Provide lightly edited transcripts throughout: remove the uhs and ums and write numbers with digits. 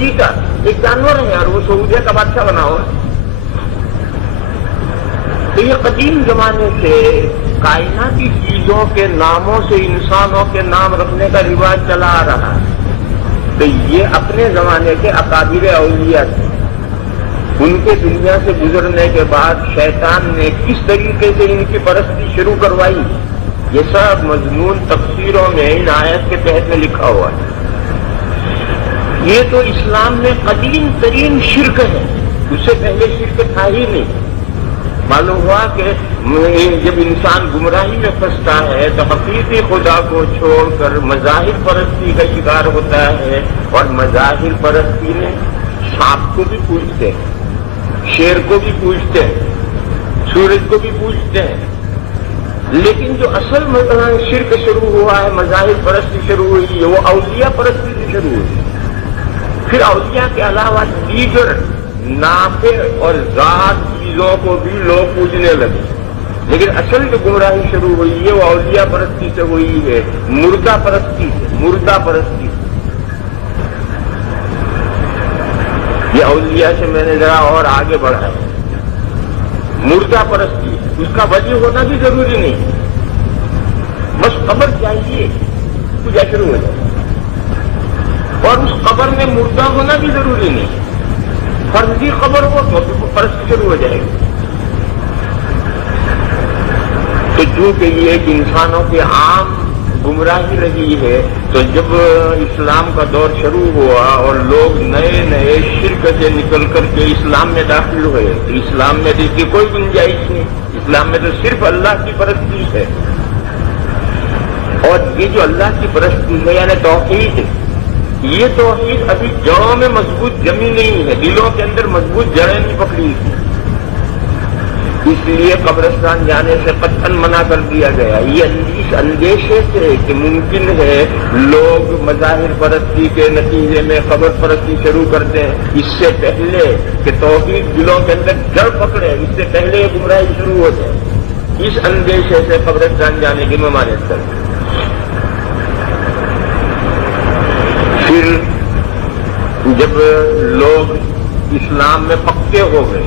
چیتا ایک جانور ہے اور وہ سعودیہ کا بادشاہ بنا ہوا. تو یہ قدیم زمانے سے کائناتی چیزوں کے ناموں سے انسانوں کے نام رکھنے کا رواج چلا آ رہا ہے. تو یہ اپنے زمانے کے اکابر اولیاء تھے. ان کے دنیا سے گزرنے کے بعد شیطان نے کس طریقے سے ان کی پرستی شروع کروائی، یہ سب مضمون تفسیروں میں ان آیت کے تحت میں لکھا ہوا ہے. یہ تو اسلام میں قدیم ترین شرک ہے، اس سے پہلے شرک تھا ہی نہیں. معلوم ہوا کہ جب انسان گمراہی میں پھنستا ہے تو حقیقی خدا کو چھوڑ کر مظاہر پرستی کا شکار ہوتا ہے. اور مظاہر پرستی میں سانپ کو بھی پوجتے ہیں، شیر کو بھی پوجتے ہیں، سورج کو بھی پوجتے ہیں. لیکن جو اصل شرک شروع ہوا ہے، مظاہر پرستی شروع ہوئی ہے، وہ اولیاء پرستی سے شروع ہوئی. پھر اولیاء کے علاوہ دیگر نافع اور ذات چیزوں کو بھی لوگ پوجنے لگے. لیکن اصل جو گمراہی شروع ہوئی ہے وہ اولیاء پرستی سے ہوئی ہے، مردہ پرستی سے. مردہ پرستی یہ اولیاء سے میں نے ذرا اور آگے بڑھا ہے. مردہ پرستی اس کا وجہ ہونا بھی ضروری نہیں، بس قبر چاہیے پوجا شروع ہو جائے. اور اس قبر میں مردہ ہونا بھی ضروری نہیں، فرضی قبر ہو تو پرستی شروع ہو جائے گی. تو چونکہ یہ ایک انسانوں کی عام گمراہی رہی ہے، تو جب اسلام کا دور شروع ہوا اور لوگ نئے نئے شرک سے نکل کر کے اسلام میں داخل ہوئے، تو اسلام میں تو اس کی کوئی گنجائش نہیں. اسلام میں تو صرف اللہ کی پرستی ہے. اور یہ جو اللہ کی پرستی ہے یعنی توحید ہے، یہ توحید ابھی جڑوں میں مضبوط جمی نہیں ہے، دلوں کے اندر مضبوط جڑیں نہیں پکڑی تھی. اس لیے قبرستان جانے سے قطعاً منع کر دیا گیا. یہ اس اندیشے سے کہ ممکن ہے لوگ مظاہر پرستی کے نتیجے میں قبر پرستی شروع کرتے ہیں، اس سے پہلے کہ توحید دلوں کے اندر جڑ پکڑے، اس سے پہلے یہ گمراہی شروع ہو جائے، اس اندیشے سے قبرستان جانے کی ممانعت کرتے. پھر جب لوگ اسلام میں پکے ہو گئے،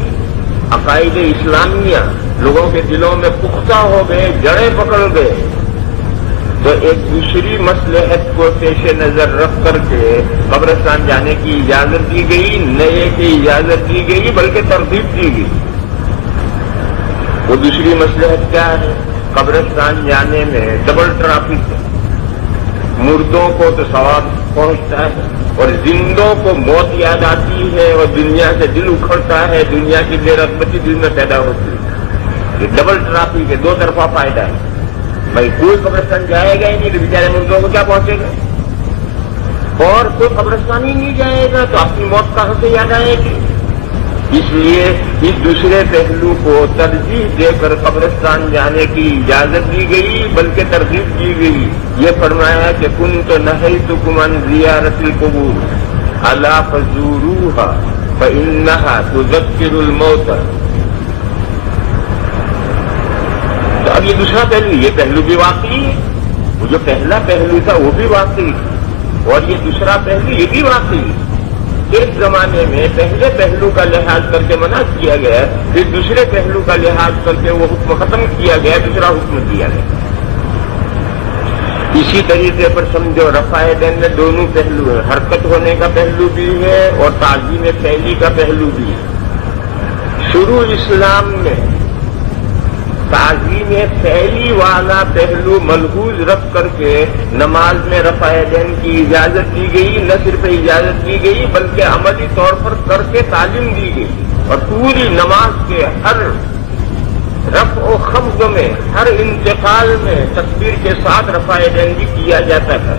عقائد اسلامیہ لوگوں کے دلوں میں پختہ ہو گئے، جڑیں پکڑ گئے، تو ایک دوسری مصلحت کو پیش نظر رکھ کر کے قبرستان جانے کی اجازت دی گئی. نئے کی اجازت دی گئی بلکہ ترغیب دی گئی. وہ دوسری مصلحت کیا ہے؟ قبرستان جانے میں ڈبل ٹرافک ہے. مردوں کو تو ثواب پہنچتا ہے اور زندوں کو موت یاد آتی ہے اور دنیا سے دل اکھڑتا ہے، دنیا کی بے رغبتی دل میں پیدا ہوتی ہے. یہ ڈبل ٹرافک ہے، دو طرفہ فائدہ ہے. بھائی کوئی قبرستان جائے گا ہی نہیں تو بیچارے مردوں کو کیا پہنچے گا، اور کوئی قبرستان ہی نہیں جائے گا تو اپنی موت کہاں سے یاد آئے گی. اس لیے اس دوسرے پہلو کو ترجیح دے کر قبرستان جانے کی اجازت دی گئی بلکہ ترغیب دی گئی. یہ فرمایا کہ کنت نہیتکم عن زیارت القبور الا فزوروها فانها تذکر الموت. تو اب یہ دوسرا پہلو، یہ پہلو بھی واقعی ہے، وہ جو پہلا پہلو تھا وہ بھی واقعی، اور یہ دوسرا پہلو یہ بھی واقعی. ایک زمانے میں پہلے پہلو کا لحاظ کر کے منع کیا گیا، پھر دوسرے پہلو کا لحاظ کر کے وہ حکم ختم کیا گیا، دوسرا حکم دیا گیا. اسی طریقے پر سمجھو رفع دین میں دونوں پہلو ہیں، حرکت ہونے کا پہلو بھی ہے اور تعظیم فعلی کا پہلو بھی ہے. شروع اسلام میں تعظیم فعلی والا پہلو ملحوظ رکھ کر کے نماز میں رفع دین کی اجازت دی گئی. نہ صرف اجازت دی گئی بلکہ عملی طور پر کر کے تعلیم دی گئی، اور پوری نماز کے ہر رفع و خفض میں، ہر انتقال میں تکبیر کے ساتھ رفع دین بھی کیا جاتا تھا.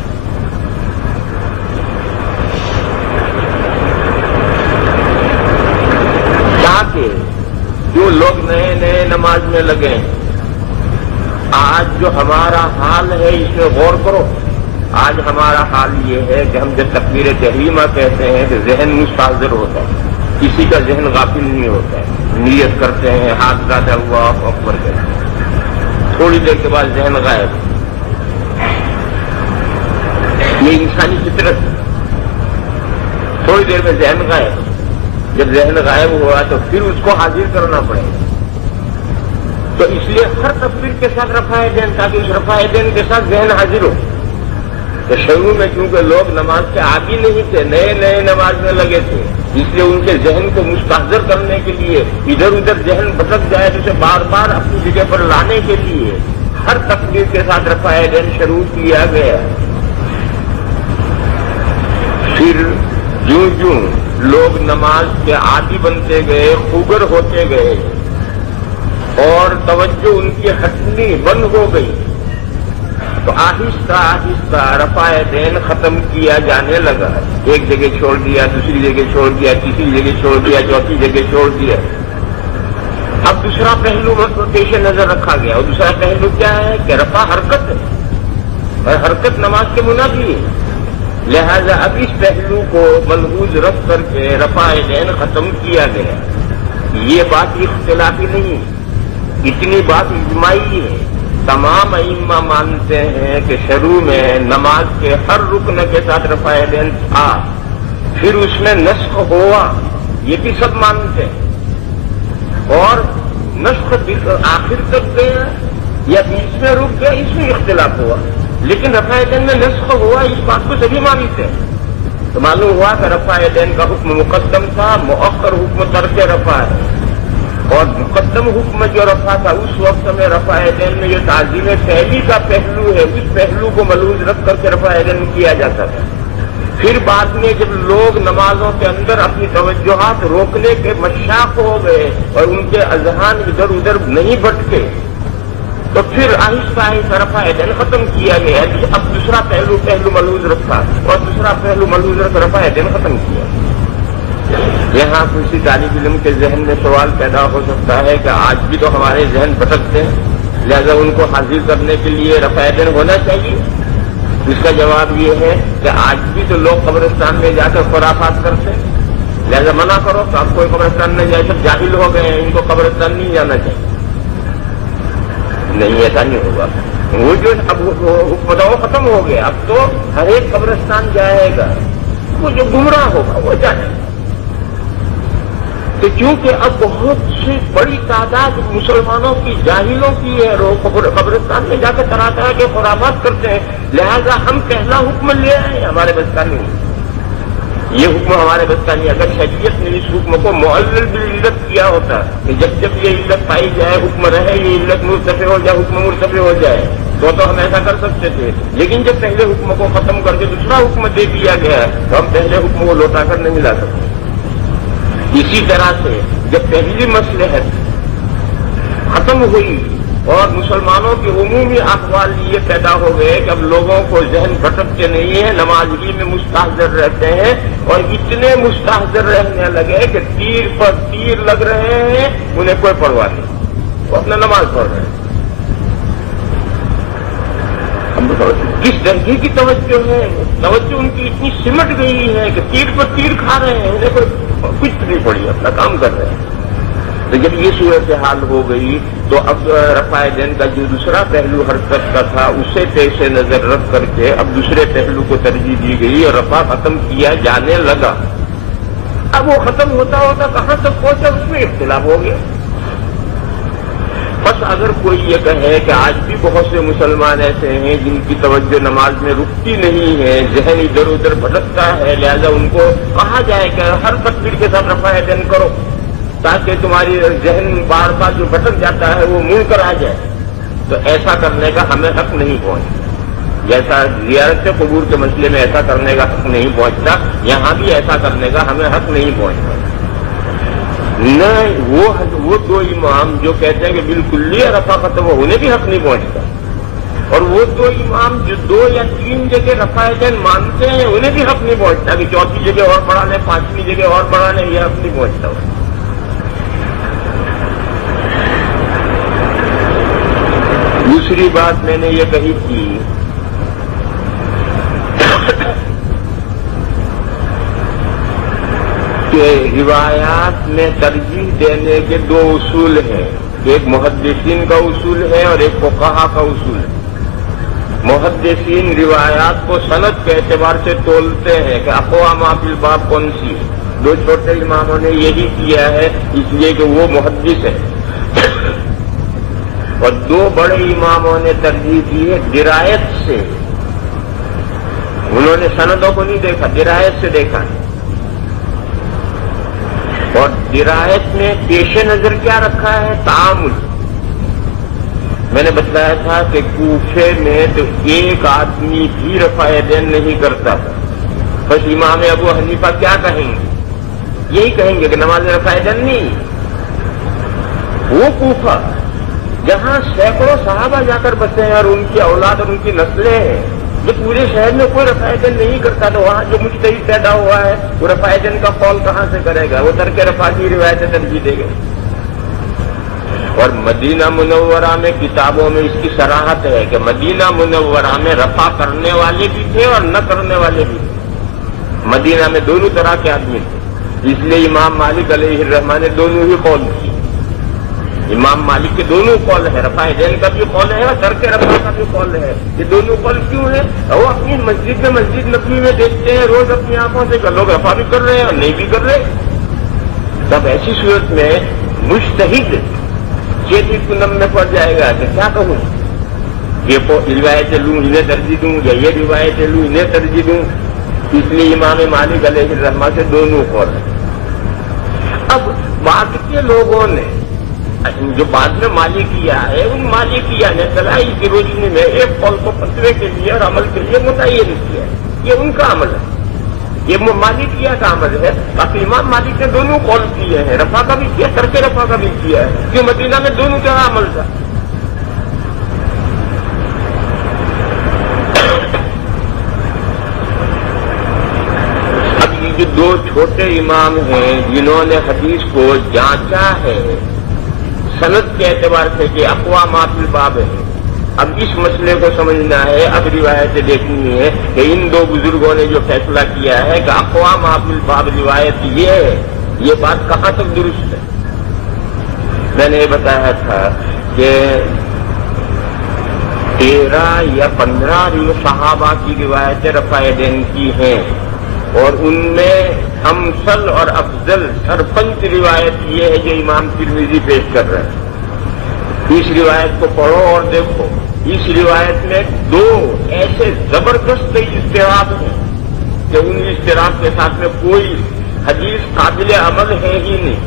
تاکہ جو لوگ نئے نئے نماز میں لگے ہیں، آج جو ہمارا حال ہے اس میں غور کرو. آج ہمارا حال یہ ہے کہ ہم جب تکبیر تحریمہ کہتے ہیں تو ذہن مستحضر ہوتا ہے، کسی کا ذہن غافل نہیں ہوتا ہے. نیت کرتے ہیں، ہاتھ زیادہ ہوا اکبر کہتے ہیں، تھوڑی دیر کے بعد ذہن غائب. یہ انسانی فطرت. تھوڑی دیر میں ذہن غائب، جب ذہن غائب ہوا تو پھر اس کو حاضر کرنا پڑے گا. تو اس لیے ہر تکبیر کے ساتھ رفع دین، تاکہ اس رفع دین کے ساتھ ذہن حاضر ہو. تو شروع میں چونکہ لوگ نماز کے عادی نہیں تھے، نئے نئے نماز میں لگے تھے، اس لیے ان کے ذہن کو مستحضر کرنے کے لیے، ادھر ادھر ذہن بھٹک جائے تو اسے بار بار اپنی جگہ پر لانے کے لیے ہر تکبیر کے ساتھ رفع دین شروع کیا گیا. پھر جوں جوں لوگ نماز کے عادی بنتے گئے، خوگر ہوتے گئے اور توجہ ان کی ہٹنی بند ہو گئی، تو آہستہ آہستہ رفع دین ختم کیا جانے لگا. ایک جگہ چھوڑ دیا، دوسری جگہ چھوڑ دیا، تیسری جگہ چھوڑ دیا، چوتھی جگہ چھوڑ دیا. اب دوسرا پہلو پیش نظر رکھا گیا، اور دوسرا پہلو کیا ہے کہ رفع حرکت ہے، اور حرکت نماز کے منافی ہے. لہذا اب اس پہلو کو ملحوظ رکھ کر کے رفع دین ختم کیا گیا. یہ بات اختلافی نہیں، اتنی بات اجماعی ہے. تمام ائمہ مانتے ہیں کہ شروع میں نماز کے ہر رکن کے ساتھ رفع دین تھا، پھر اس میں نسخ ہوا، یہ بھی سب مانتے ہیں. اور نسخ آخر تک گیا یا بیچ میں رک گیا، اس میں اختلاف ہوا، لیکن رفع دین میں نسخ ہوا، اس بات کو سبھی مانتے ہیں. تو معلوم ہوا کہ رفع دین کا حکم مقدم تھا، مؤخر حکم ترک رفع ہے. اور مقدم حکم جو رفع تھا اس وقت میں رفع دین میں یہ تعظیم فعلی کا پہلو ہے، اس پہلو کو ملحوظ رکھ کر کے رفع دین کیا جاتا تھا. پھر بعد میں جب لوگ نمازوں کے اندر اپنی توجہات روکنے کے مشاق ہو گئے اور ان کے اذہان ادھر ادھر نہیں بھٹکے، تو پھر آہستہ آہستہ رفع دین ختم کیا گیا. اب دوسرا پہلو ملحوظ رکھا اور دوسرا پہلو ملحوظ رکھ رفع دین ختم کیا. یہاں کسی طالب علم کے ذہن میں سوال پیدا ہو سکتا ہے کہ آج بھی تو ہمارے ذہن بھٹکتے ہیں، لہذا ان کو حاضر کرنے کے لیے رفع دین ہونا چاہیے. اس کا جواب یہ ہے کہ آج بھی تو لوگ قبرستان میں جا کر خرافات کرتے ہیں، لہذا منع کرو کہ آپ کوئی قبرستان میں جائے، سب جاہل ہو گئے ہیں، ان کو قبرستان نہیں جانا چاہیے. نہیں، ایسا نہیں ہوگا. وہ جو اب حکم ختم ہو گیا، اب تو ہر ایک قبرستان جائے گا، وہ جو گمراہ ہوگا وہ جائے گا. تو کیونکہ اب بہت سی بڑی تعداد مسلمانوں کی جاہلوں کی ہے، قبرستان میں جا کر طرح طرح کے خرافات کرتے ہیں، لہذا ہم پہلا حکم لے آئے، ہمارے بس کا نہیں. یہ حکم ہمارے بس کا نہیں. اگر شریعت نے اس حکم کو معلل بالعلت کیا ہوتا کہ جب جب یہ علت پائی جائے حکم رہے، یہ علت مرتفع ہو جائے، حکم مرتفع ہو جائے، تو ہم ایسا کر سکتے تھے. لیکن جب پہلے حکم کو ختم کر کے دوسرا حکم دے دیا گیا تو ہم پہلے حکم کو لوٹا کر نہیں لا سکتے. اسی طرح سے جب پہلی مصلحت ختم ہوئی اور مسلمانوں کے عمومی احوال یہ پیدا ہو گئے کہ اب لوگوں کو ذہن بھٹکتے نہیں ہے، نماز ہی میں مستحضر رہتے ہیں، اور اتنے مستحضر رہنے لگے کہ تیر پر تیر لگ رہے ہیں، انہیں کوئی پرواہ نہیں، وہ اپنا نماز پڑھ رہے ہیں. کس درجے کی توجہ ہے؟ توجہ ان کی اتنی سمٹ گئی ہے کہ تیر پر تیر کھا رہے ہیں، انہیں کوئی کچھ نہیں پڑی، اپنا کام کر رہے ہیں. تو جب یہ صورتحال ہو گئی تو اب رفع دین کا جو دوسرا پہلو حرکت کا تھا اسے پیش نظر رکھ کر کے اب دوسرے پہلو کو ترجیح دی گئی اور رفع ختم کیا جانے لگا. اب وہ ختم ہوتا ہوتا کہاں تک پہنچا، اس میں اختلاف ہو گیا. بس اگر کوئی یہ کہے کہ آج بھی بہت سے مسلمان ایسے ہیں جن کی توجہ نماز میں رکتی نہیں ہے، ذہن ادھر ادھر بھٹکتا ہے، لہذا ان کو کہا جائے کہ ہر تکبیر کے ساتھ رفع دین کرو تاکہ تمہاری ذہن بار بار جو بھٹک جاتا ہے وہ مڑ کر آ جائے. تو ایسا کرنے کا ہمیں حق نہیں پہنچتا. جیسا زیارت قبور کے مسئلے میں ایسا کرنے کا حق نہیں پہنچتا، یہاں بھی ایسا کرنے کا ہمیں حق نہیں پہنچتا. نہ وہ دو امام جو کہتے ہیں کہ بالکل رفع ختم ہونے بھی حق نہیں پہنچتا، اور وہ دو امام جو 2 یا 3 جگہ رفع دین مانتے ہیں انہیں بھی حق نہیں پہنچتا کہ چوتھی جگہ اور پڑھا لیں، 5ویں جگہ اور پڑھا لیں، یہ حق نہیں پہنچتا. دوسری بات میں نے یہ کہی تھی کہ روایات میں ترجیح دینے کے 2 اصول ہیں، ایک محدثین کا اصول ہے اور ایک فقہا کا اصول ہے. محدثین روایات کو سند کے اعتبار سے تولتے ہیں کہ اقوام فی الباب کون سی ہے. دو چھوٹے اماموں نے یہی کیا ہے اس لیے کہ وہ محدث ہے، اور دو بڑے اماموں نے ترجیح دی ہے درایت سے. انہوں نے سندوں کو نہیں دیکھا، درایت سے دیکھا. اور درایت میں پیش نظر کیا رکھا ہے؟ تعامل. میں نے بتایا تھا کہ کوفے میں تو ایک آدمی بھی رفع یدین نہیں کرتا. بس امام ابو حنیفہ کیا کہیں گے؟ یہی کہیں گے کہ نماز رفع یدین نہیں. وہ کوفہ جہاں سینکڑوں صحابہ جا کر بسے ہیں اور ان کی اولاد اور ان کی نسلیں ہیں، جو پورے شہر میں کوئی رفع یدین نہیں کرتا، تو وہاں جو مجتہد پیدا ہوا ہے وہ رفع یدین کا قول کہاں سے کرے گا؟ وہ ترک رفع کی روایتیں ترجیح دے گا. اور مدینہ منورہ میں کتابوں میں اس کی صراحت ہے کہ مدینہ منورہ میں رفع کرنے والے بھی تھے اور نہ کرنے والے بھی تھے. مدینہ میں دونوں طرح کے آدمی تھے. اس لیے امام مالک علیہ الرحمہ نے دونوں ہی قول کیے. امام مالک کے دونوں قول ہے، رفع یدین کا بھی قول ہے اور ترک رفع کا بھی قول ہے. یہ دونوں قول کیوں ہے؟ وہ اپنی مسجد نبوی میں دیکھتے ہیں روز اپنی آنکھوں سے کہ لوگ رفع بھی کر رہے ہیں اور نہیں بھی کر رہے. تب ایسی صورت میں مجتہد چیتی کنم میں پڑ جائے گا کہ کیا کہوں، یہ روایتیں لوں انہیں ترجیح دوں یا یہ روایتیں لوں انہیں ترجیح دوں. اس لیے امام مالک علیہ الرحمہ سے دونوں قول ہیں. اب بعد کے لوگوں نے جو بعد میں مالکیہ ہے، ان مالکیہ نے تلائی کی روشنی میں ایک قول کو فتوے کے لیے اور عمل کے لیے متعین کیا ہے. یہ ان کا عمل ہے، یہ مالکیہ کا عمل ہے. باقی امام مالک نے دونوں قول کیے ہیں، رفع کا بھی کیا، ترک رفع کا بھی کیا ہے، کہ مدینہ میں دونوں طرح عمل تھا. اب یہ جو دو چھوٹے امام ہیں جنہوں نے حدیث کو جانچا ہے سند کے اعتبار سے کہ اقوام فی الباب ہے، اب اس مسئلے کو سمجھنا ہے. اب روایتیں دیکھنی ہے کہ ان دو بزرگوں نے جو فیصلہ کیا ہے کہ اقوام فی الباب روایت یہ ہے، یہ بات کہاں تک درست ہے. میں نے یہ بتایا تھا کہ 13 یا 15 صحابہ کی روایتیں رفع یدین کی ہیں، اور ان میں امثل اور افضل سرپنچ روایت یہ ہے جو امام ترمذی پیش کر رہے ہیں. اس روایت کو پڑھو اور دیکھو. اس روایت میں دو ایسے زبردست اضطراب ہیں کہ ان اضطراب کے ساتھ میں کوئی حدیث قابل عمل ہے ہی نہیں.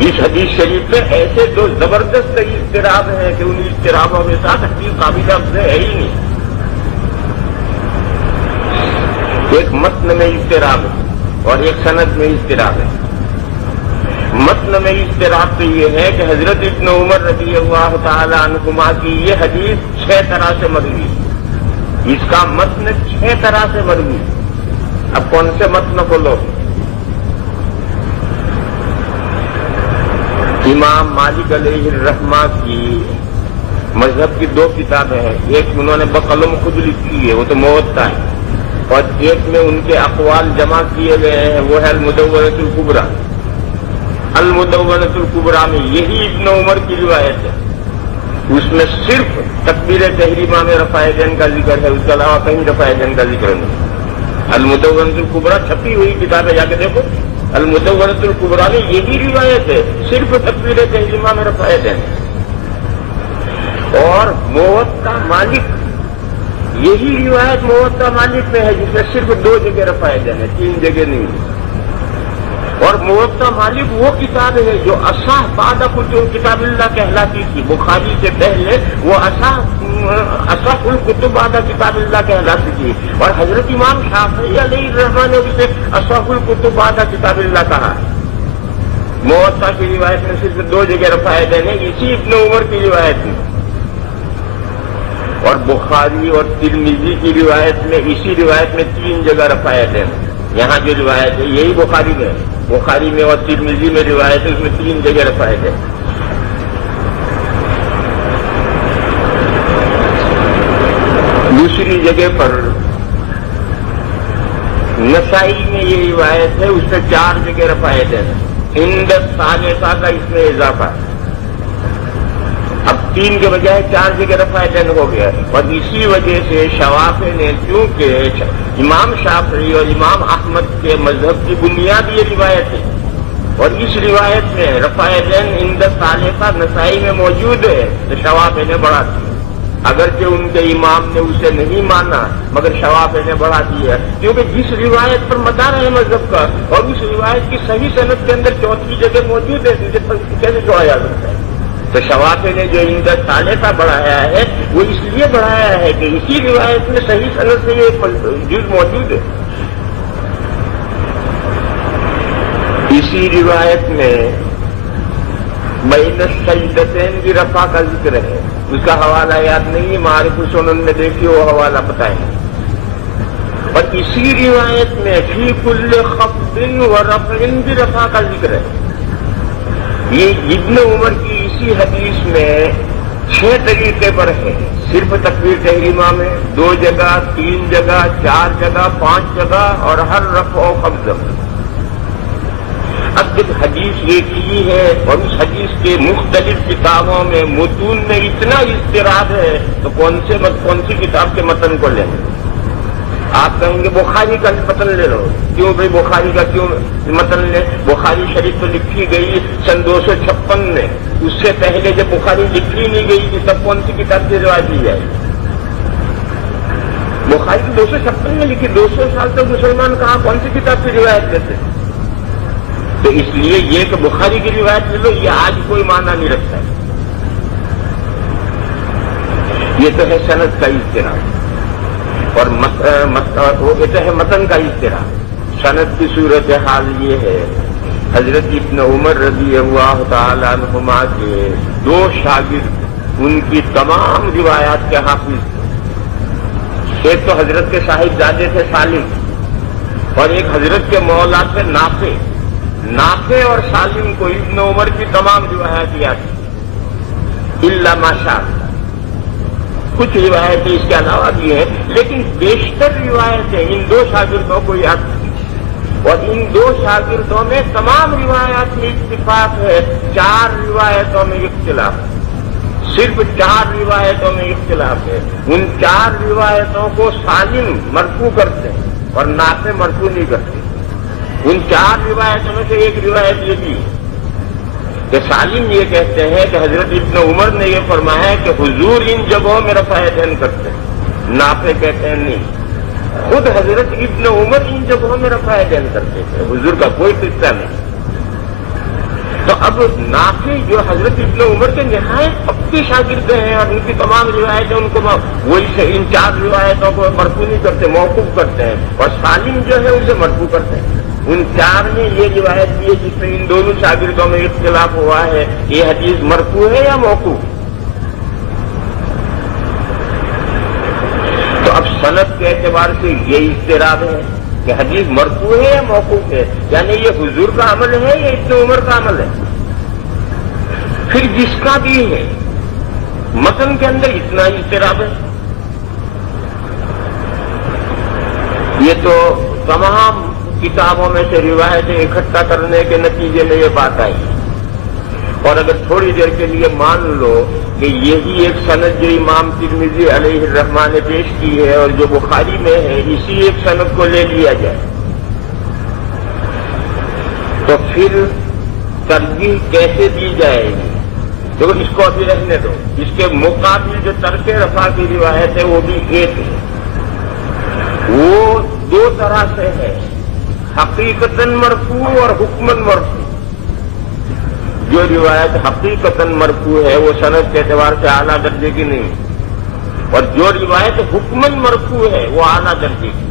اس حدیث شریف میں ایسے دو زبردست اضطراب ہیں کہ ان اضطرابوں کے ساتھ حدیث قابل عمل ہے ہی نہیں. ایک متن میں اضطراب ہے اور ایک سند میں اضطراب ہے. متن میں اضطراب تو یہ ہے کہ حضرت ابن عمر رضی اللہ تعالی عنہما کی یہ حدیث 6 طرح سے مروی، اس کا متن 6 طرح سے مروی. اب کون سے متن کو لو؟ امام مالک علیہ الرحمہ کی مذہب کی 2 کتابیں ہیں. ایک انہوں نے بقلم خود لکھی ہے، وہ تو موطا ہے، اور ایک میں ان کے اقوال جمع کیے گئے ہیں، وہ ہے المدونۃ الکبریٰ. المدونۃ الکبریٰ میں یہی ابن عمر کی روایت ہے. اس میں صرف تکبیر تحریمہ میں رفع یدین کا ذکر ہے، اس کے علاوہ کہیں رفع یدین کا ذکر نہیں. المدونۃ الکبریٰ چھپی ہوئی کتاب ہے، جا کے دیکھو. المدونۃ الکبریٰ میں یہی روایت ہے، صرف تکبیر تحریمہ میں رفع یدین. اور موطا مالک یہی روایت موطا مالک میں ہے جس میں صرف 2 جگہ رفع یدین ہے، 3 جگہ نہیں. اور موطا مالک وہ کتاب ہے جو اصح بعد کتاب اللہ کہلاتی تھی. بخاری سے پہلے وہ اصح الکتب بعد کتاب اللہ کہلاتی تھی، اور حضرت امام شافعی علیہ الرحمہ نے اسے اصح الکتب بعد کتاب اللہ کہا. موطا کی روایت میں صرف 2 جگہ رفع یدین ہے، اسی ابن عمر کی روایت میں. اور بخاری اور ترمذی کی روایت میں اسی روایت میں 3 جگہ رفع یدین. یہاں جو روایت ہے یہی بخاری میں، بخاری میں اور ترمذی میں روایت ہے، اس میں 3 جگہ رفع یدین. دوسری جگہ پر نسائی میں یہ روایت ہے، اس میں 4 جگہ رفع یدین. ہند ثالثہ کا اس میں اضافہ ہے. اب 3 کے بجائے 4 جگہ رفع دین ہو گیا، اور اسی وجہ سے شوافی نے، کیونکہ امام شافعی اور امام احمد کے مذہب کی بنیاد یہ روایت ہے، اور اس روایت میں رفع دین عند ثالثہ نسائی میں موجود ہے، تو شوافی نے بڑھا دیا، اگرچہ ان کے امام نے اسے نہیں مانا مگر شوافی نے بڑھا دیا، کیونکہ جس روایت پر مدار ہے مذہب کا، اور اس روایت کی صحیح سند کے اندر 4تھی جگہ موجود ہے، جسے کیسے جوڑا جا سکتا ہے؟ تو شوافی نے جو عند ثالثہ بڑھایا ہے وہ اس لیے بڑھایا ہے کہ اسی روایت میں صحیح سند سے یہ جز موجود ہے۔ اسی روایت میں بین السجدتین کی رفع کا ذکر ہے، اس کا حوالہ یاد نہیں، معارف السنن میں دیکھیے وہ حوالہ بتائیں۔ اور اسی روایت میں فی کل خفض و رفع بھی رفع کا ذکر ہے۔ یہ ابن عمر کی اسی حدیث میں 6 طریقے پر ہے، صرف تکبیر تحریمہ میں 2 جگہ، 3 جگہ، 4 جگہ، 5 جگہ، اور ہر رفع و خفض۔ اب جب حدیث ایک ہی ہے اور اس حدیث کے مختلف کتابوں میں متون میں اتنا اضطراب ہے تو کون سی کتاب کے متن کو لیں؟ آپ کہیں گے بخاری کا متن لے لو، کیوں بھائی بخاری کا کیوں متن لے؟ بخاری شریف تو لکھی گئی سن 256 میں، اس سے پہلے جب بخاری لکھی نہیں گئی تھی تب کون سی کتاب کی روایت دی جائے؟ بخاری 256 میں لکھی، 200 سال تک مسلمان کہاں کون سی کتاب کی روایت دیتے؟ تو اس لیے یہ کہ بخاری کی روایت لے لو یہ آج کوئی معنی نہیں رکھتا ہے، یہ تو ہے سند کا اضطراب، اور یہ تو ہے متن کا اضطراب۔ سند کی صورتحال یہ ہے، حضرت ابن عمر رضی اللہ تعالی عنہما کے 2 شاگرد ان کی تمام روایات کے حافظ تھے، ایک تو حضرت کے صاحبزادے تھے سالم، اور ایک حضرت کے مولا تھے نافع۔ نافع اور سالم کو ابن عمر کی تمام روایات یاد تھی، الا ماشاءاللہ کچھ روایتیں اس کے علاوہ بھی ہیں، لیکن بیشتر روایتیں ان 2 شاگردوں کو یاد تھی، اور ان 2 شاگردوں میں تمام روایات میں اتفاق ہے، 4 روایتوں میں اختلاف ہے، صرف 4 روایتوں میں اختلاف ہے۔ ان 4 روایتوں کو سالم مرفوع کرتے ہیں اور نافع مرفوع نہیں کرتے۔ ان 4 روایتوں میں سے ایک روایت یہ بھی کہ سالم یہ کہتے ہیں کہ حضرت ابن عمر نے یہ فرمایا ہے کہ حضور ان جگہوں میں رفع دین کرتے ہیں، نافع کہتے ہیں نہیں، خود حضرت ابن عمر ان جگہوں میں رفع دین کرتے تھے، حضور کا کوئی قصہ نہیں۔ تو اب نافع جو حضرت ابن عمر کے نہایت پکے شاگرد ہیں اور ان کی تمام روایتیں ان کو وہی سے ان 4 روایتوں کو مرفوع نہیں کرتے، موقوف کرتے ہیں، اور سالم جو ہے اسے مرفوع کرتے ہیں۔ ان 4 میں یہ روایت بھی ہے جس میں ان دونوں شاگردوں میں اختلاف ہوا ہے، یہ حدیث مرفوع ہے یا موقوف؟ تو اب سند کے اعتبار سے یہ اضطراب ہے کہ حدیث مرفوع ہے یا موقوف ہے، یعنی یہ حضور کا عمل ہے یا ابن عمر کا عمل ہے؟ پھر جس کا بھی ہے متن کے اندر اتنا اضطراب ہے، یہ تو تمام کتابوں میں سے روایتیں اکٹھا کرنے کے نتیجے میں یہ بات آئی، اور اگر تھوڑی دیر کے لیے مان لو کہ یہی ایک سند جو امام ترمذی علیہ الرحمہ نے پیش کی ہے اور جو بخاری میں ہے، اسی ایک سند کو لے لیا جائے تو پھر ترجیح کیسے دی جائے گی؟ تو اس کو ابھی رہنے دو، اس کے مقابل جو ترک رفع کی روایت ہے وہ بھی ایک ہے، وہ 2 طرح سے ہے، حقیقتاً مرفوع اور حکماً مرفوع۔ جو روایت حقیقتاً مرفوع ہے وہ سند کے اعتبار سے اعلیٰ درجے کی نہیں، اور جو روایت حکماً مرفوع ہے وہ اعلیٰ درجے کی۔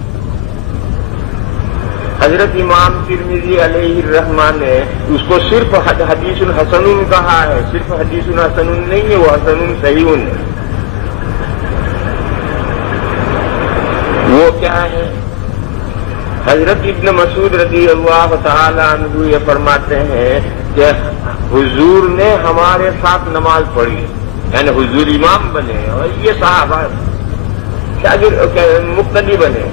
حضرت امام ترمذی علیہ الرحمہ نے اس کو صرف حدیث حسن کہا ہے، صرف حدیث حسن نہیں ہے، وہ حسن صحیح ہے۔ وہ کیا ہے؟ حضرت ابن مسعود رضی اللہ تعالی عنہ یہ فرماتے ہیں کہ حضور نے ہمارے ساتھ نماز پڑھی، یعنی حضور امام بنے اور یہ صحابہ شاگرد مقتدی بنے،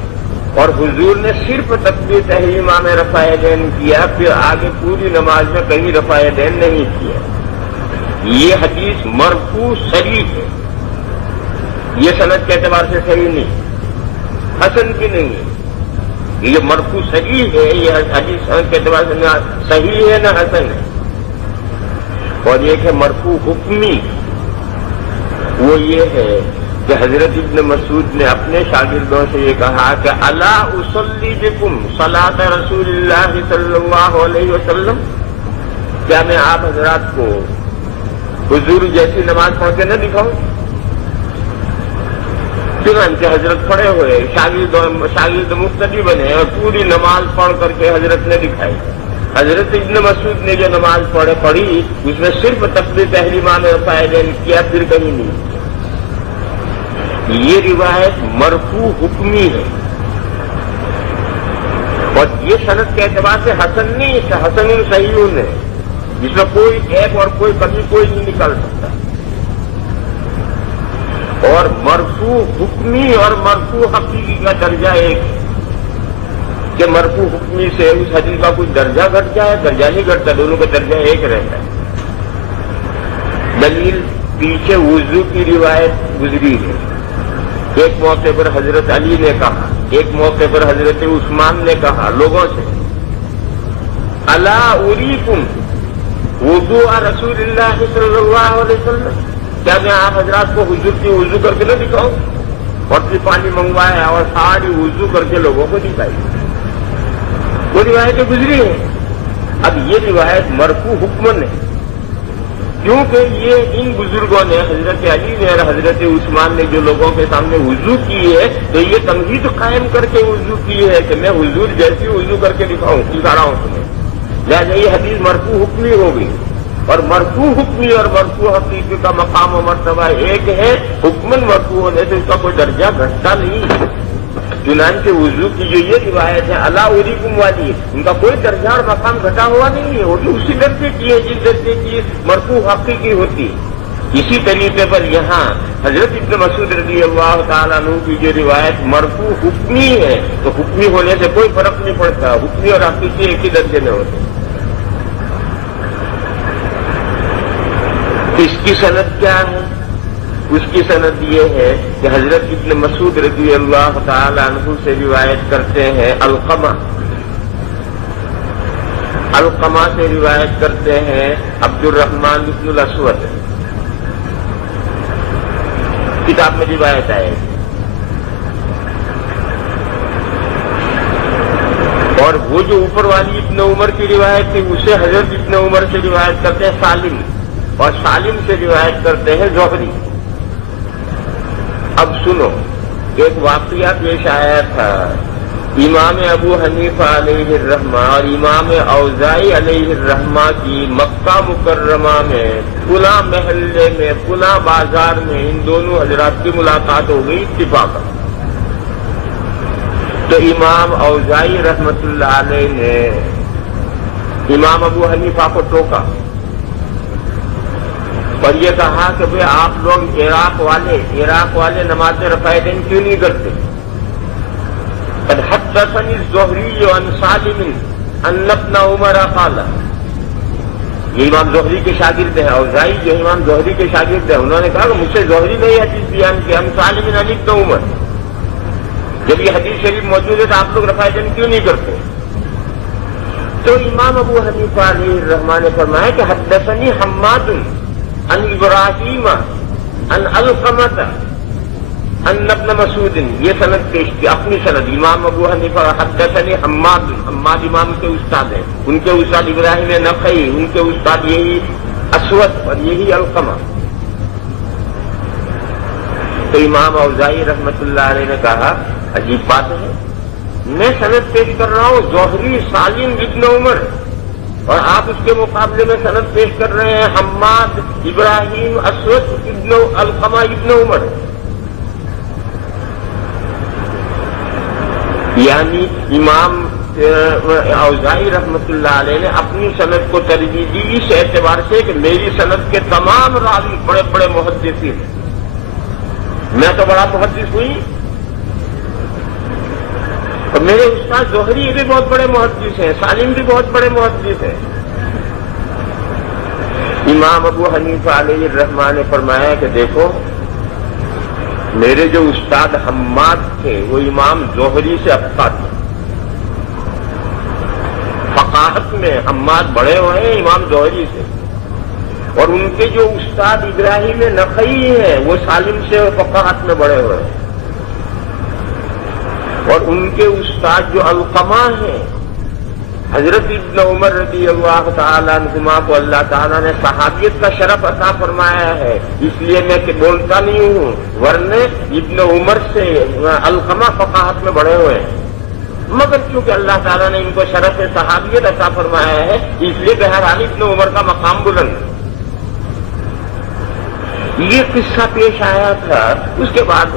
اور حضور نے صرف تکبیر تحریمہ میں رفع دین کیا، پھر آگے پوری نماز میں کہیں رفع دین نہیں کیا۔ یہ حدیث مرفوع صریح ہے، یہ سند کے اعتبار سے صحیح نہیں، حسن بھی نہیں ہے، یہ مرفوع صریح ہے، یہ حدیث سند کے اعتبار سے نہ صحیح ہے نہ حسن ہے۔ اور ایک ہے مرفوع حکمی، وہ یہ ہے کہ حضرت ابن مسعود نے اپنے شاگردوں سے یہ کہا کہ الا اصلی بکم صلاۃ رسول اللہ صلی اللہ علیہ وسلم، کیا میں آپ حضرات کو حضور جیسی نماز پڑھ کے نہ دکھاؤں؟ چنانچہ حضرت پڑھے ہوئے، شاگرد مقتدی بنے اور پوری نماز پڑھ کر کے حضرت نے دکھائی۔ حضرت ابن مسعود نے جو نماز پڑھی اس میں صرف تکبیر تحریمہ میں فائدین کیا، پھر کہیں نہیں۔ یہ روایت مرفوع حکمی ہے، اور یہ سند کے اعتبار سے حسن نہیں، حسن صحیح ہے، جس میں کوئی عیب اور کوئی کمی کوئی نہیں نکال سکتا۔ اور مرفوع حکمی اور مرفوع حقیقی کا درجہ ایک ہے کہ مرفوع حکمی سے اس حدیث کا کوئی درجہ گھٹ جائے، درجہ نہیں گھٹتا، دونوں کا درجہ ایک رہتا ہے۔ دلیل پیچھے وضو کی روایت گزری ہے، ایک موقع پر حضرت علی نے کہا، ایک موقع پر حضرت عثمان نے کہا لوگوں سے، الا اریکم وضوء رسول اللہ صلی اللہ علیہ وسلم، کیا میں آپ حضرات کو حضور کی وضو کر کے نہ دکھاؤں؟ اور پھر پانی منگوایا اور ساری وضو کر کے لوگوں کو دکھائی۔ وہ روایتیں گزری ہیں۔ اب یہ روایت مرفوع حکمن ہے، کیونکہ یہ ان بزرگوں نے، حضرت علی نے اور حضرت عثمان نے جو لوگوں کے سامنے وضو کی ہے، تو یہ تمہید قائم کر کے وضو کی ہے کہ میں حضور جیسی وضو کر کے دکھا رہا ہوں تمہیں، لہٰذا یہ حدیث مرفوع حکمی ہوگی۔ اور مرفوع حکمی اور مرفوع حقیقی کا مقام و مرتبہ ایک ہے، حکمن مرفوع ہونے سے اس کا کوئی درجہ گھٹتا نہیں۔ چنانچہ وضو کی جو یہ روایت ہے الا اریکم والی، ان کا کوئی درجہ اور مقام گھٹا ہوا نہیں ہے، وہ بھی اسی درجے کی ہے جس درجے کی مرفوع حقیقی ہوتی ہے۔ اسی طریقے پر یہاں حضرت ابن مسعود رضی اللہ تعالیٰ عنہ کی جو روایت مرفوع حکمی ہے، تو حکمی ہونے سے کوئی فرق نہیں پڑتا، حکمی اور حقیقی ایک ہی درجے میں ہوتے۔ اس کی سند کیا ہے؟ اس کی سند یہ ہے کہ حضرت ابن مسعود رضی اللہ تعالی عنہ سے روایت کرتے ہیں علقمہ سے روایت کرتے ہیں عبد الرحمن بن الاسود، کتاب میں روایت آئے، اور وہ جو اوپر والی ابن عمر کی روایت تھی اسے حضرت ابن عمر سے روایت کرتے ہیں سالم، اور سالم سے روایت کرتے ہیں زہری۔ اب سنو، ایک واقعہ پیش آیا تھا، امام ابو حنیفہ علیہ الرحمہ اور امام اوزاعی علیہ الرحمہ کی مکہ مکرمہ میں فلاں محلے میں فلاں بازار میں ان دونوں حضرات کی ملاقات ہو گئی اتفاقا۔ تو امام اوزاعی رحمت اللہ علیہ نے امام ابو حنیفہ کو ٹوکا اور یہ کہا کہ بھئی آپ لوگ عراق والے نماز رفع دین کیوں نہیں کرتے؟ قد حدثني الزهري عن سالم ان ابن عمر قال، یہ امام زہری کے شاگرد ہیں، اوزاعی جو امام زہری کے شاگرد ہیں، انہوں نے کہا کہ مجھ سے زہری نے یہ حدیث بیان کیا ہم سالم عن ابن عمر، جب یہ حدیث شریف موجود ہے تو آپ لوگ رفع دین کیوں نہیں کرتے؟ تو امام ابو حنیفہ علیہ الرحمہ نے فرمایا کہ حدثني حماد عن ابراہیم عن علقمہ ان ابن مسعود، یہ سند پیش کی اپنی سند، امام ابو حنیفہ حدثنی حماد امام کے استاد ہیں، ان کے استاد ابراہیم نخعی، ان کے استاد یہی اسود اور یہی علقمہ۔ تو امام اوزاعی رحمت اللہ علیہ نے کہا عجیب بات ہے، میں سند پیش کر رہا ہوں زہری سالم ابن عمر، اور آپ اس کے مقابلے میں سند پیش کر رہے ہیں حماد ابراہیم اسود ابن علقمہ ابن عمر۔ یعنی امام اوزاعی رحمت اللہ علیہ نے اپنی سند کو ترجیح دی اس اعتبار سے کہ میری سند کے تمام راوی بڑے بڑے محدثین ہیں، میں تو بڑا محدث ہوئی، اور میرے استاد زہری بھی بہت بڑے محدث ہیں، سالم بھی بہت بڑے محدث ہیں، امام ابو حنیفہ علیہ الرحمہ نے فرمایا کہ دیکھو میرے جو استاد حماد تھے وہ امام زہری سے افقہ تھے، فقاہت میں حماد بڑے ہوئے ہیں امام زہری سے، اور ان کے جو استاد ابراہیم نخعی ہیں وہ سالم سے فقاہت میں بڑے ہوئے ہیں، اور ان کے استاد جو علقمہ ہیں حضرت ابن عمر رضی اللہ تعالیٰ عنہما کو اللہ تعالیٰ نے صحابیت کا شرف عطا فرمایا ہے، اس لیے میں کہ بولتا نہیں ہوں، ورنہ ابن عمر سے علقمہ فقاہت میں بڑے ہوئے ہیں، مگر چونکہ اللہ تعالیٰ نے ان کو شرف صحابیت عطا فرمایا ہے اس لیے بہرحال ابن عمر کا مقام بلند۔ یہ قصہ پیش آیا تھا، اس کے بعد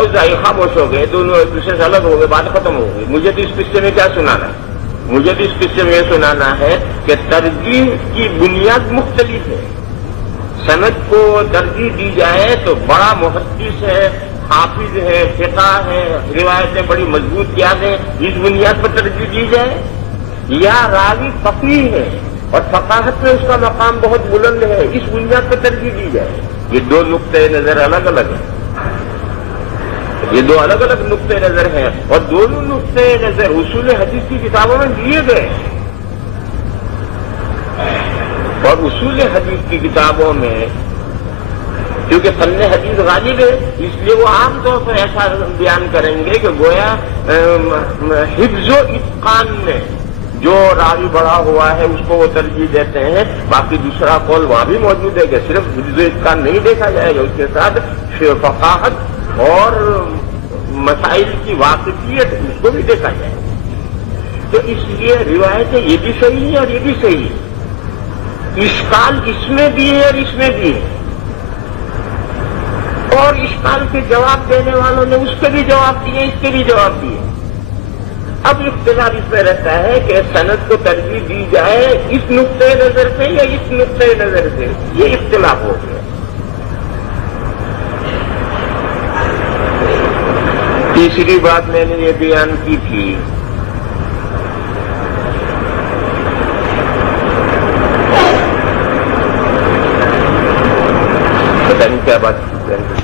اوزاعی خاموش ہو گئے، دونوں ایک دوسرے سے الگ ہو گئے، بات ختم ہو گئی۔ مجھے تو اس قصے میں کیا سنانا ہے؟ مجھے تو اس قصے میں یہ سنانا ہے کہ ترجیح کی بنیاد مختلف ہے۔ سند کو ترجیح دی جائے تو بڑا محدث ہے، حافظ ہے، فقہ ہے، روایتیں بڑی مضبوط یاد ہیں، اس بنیاد پر ترجیح دی جائے، یا راوی فقیہ ہے اور فقاہت میں اس کا مقام بہت بلند ہے، اس بنیاد پر ترجیح دی جائے۔ یہ دو نقطۂ نظر الگ الگ ہیں، یہ دو الگ الگ نقطۂ نظر ہیں، اور دونوں نقطۂ نظر اصول حدیث کی کتابوں میں دیے گئے، اور اصول حدیث کی کتابوں میں کیونکہ فن حدیث غالب ہے اس لیے وہ عام طور پر ایسا بیان کریں گے کہ گویا حفظ و اتقان میں جو راوی بڑا ہوا ہے اس کو وہ ترجیح دیتے ہیں، باقی دوسرا قول وہاں بھی موجود ہے کہ صرف حفظ و اتقان نہیں دیکھا جائے گا، اس کے ساتھ فقاہت اور مسائل کی واقفیت اس کو بھی دیکھا جائے۔ تو اس لیے روایتیں یہ بھی صحیح ہے اور یہ بھی صحیح ہے، اشکال اس میں بھی ہے اور اس میں بھی ہے، اور اشکال کے جواب دینے والوں نے اس کے بھی جواب دیے، اس کے بھی جواب دیے۔ اب اختلاف اس میں رہتا ہے کہ سند کو ترجیح دی جائے اس نقطۂ نظر سے یا اس نقطۂ نظر سے، یہ اختلاف ہو گیا۔ تیسری بات میں نے یہ بیان کی تھی پتہ نہیں کیا بات کی